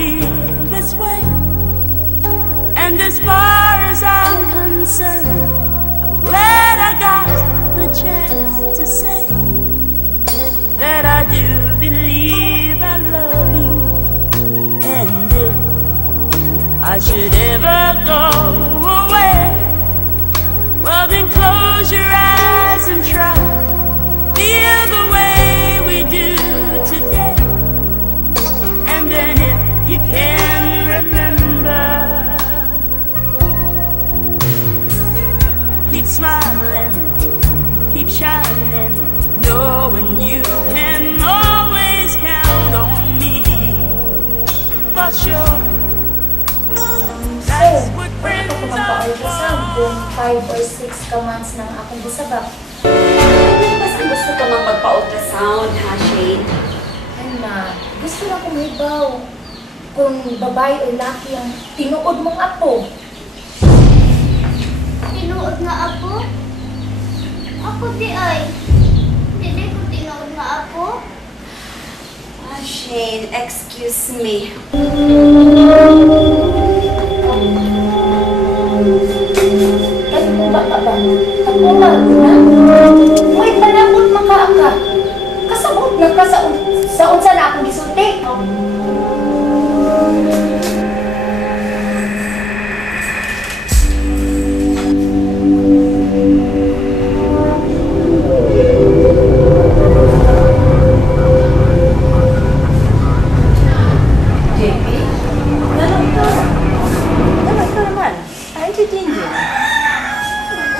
feel this way. And as far as I'm concerned, I'm glad I got the chance to say that I do believe I love you. And if I should ever go away, well then close your eyes and try feel the way we do today. And then if you can remember, keep smiling, keep shining, knowing you can always count on me. For sure, that's what friends are for. Kung 5 or 6 ka months nang akong gisabak. Mas gusto ka mang magpa-ultrasound, ha, Shane? Ana, gusto lang kong ibaw kung babae o laki ang tinuod mong apo. Tinuod nga apo? Ako di ay. Hindi ko tinuod nga apo. Ah, Shane, excuse me. Kasi kung baka ba, tapuman na. May panabot makaaka. Kasabot na ka sa unsa na akong gisulti.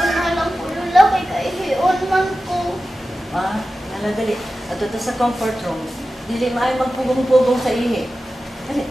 Wala lang po lula kay kaihiyon man ko. Dali. Ato ta sa comfort room. Dili maayo magpugong-pugong sa ihi. Dali.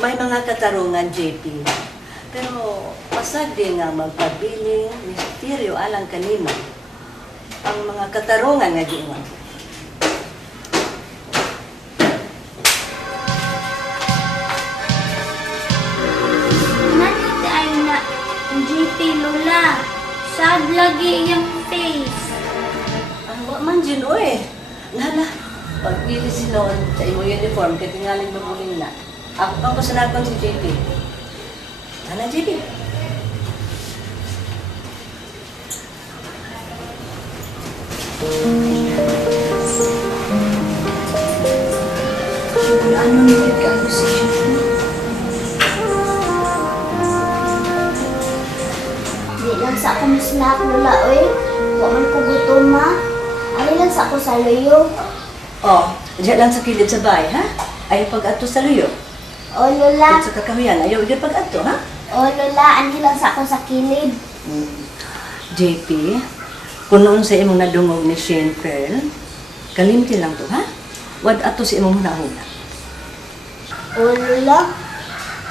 May mga katarungan, JP. Pero pasag din nga magpabiling misteryo alang kanimo ang mga katarungan nga giingon. Nanti ay na GP Lola. Sad lagi yung face. Wa man dyan, oy. Nana, pagpili si noon sa imong uniform, kaya tingaling mabuling na. Ako pang kusanakon si JP. Nana, JP. Ano nito ka ang position mo? Di lang sa ako snack Lola, oy. Wa man ko gutom ma. Ali lang sa ako sa luyo. Oh, diyan lang sa kilid sa bahay, ha? Ayaw pag-ato sa luyo. O Lola. At sa kakahuyan, ayaw di pag-ato, ha? O Lola, ani lang sa ako sa kilid. JP, kung noon sa imong nadungog ni Shane Pearl, kalimti lang to, ha? Wad ato si imong hunahuna. O Lola,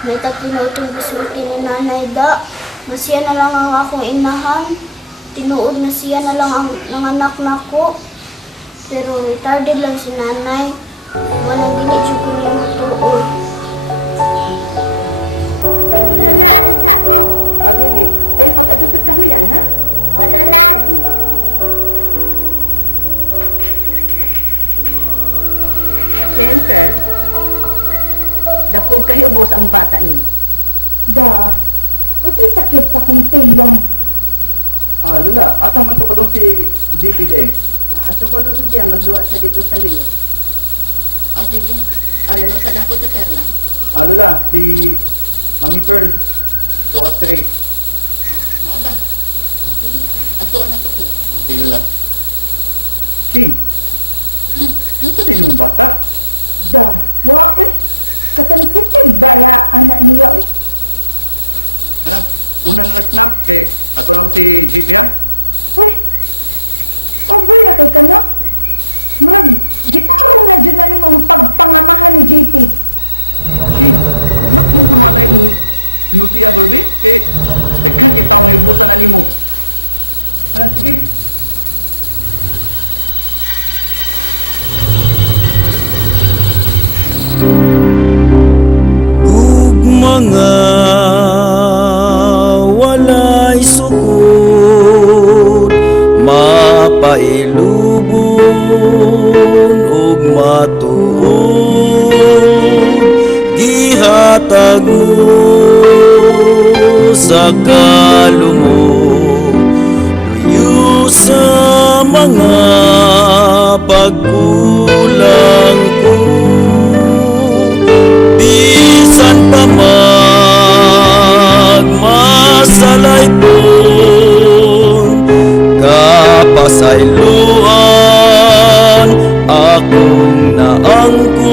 may tagpinutong bisulti ni nanay da. Masiya na lang ang akong inahan. Tinuod na siya na lang ang nanganak na ko. Pero retarded lang si nanay. Walang dinitsyo ko niya matuod. Mga walay sukod, mapailubon ug matuod, gihatag mo sa kalumog, luyo sa mga pagkulang ko. Bisan pa magmasalay pon, kapasayloan akong naangkon.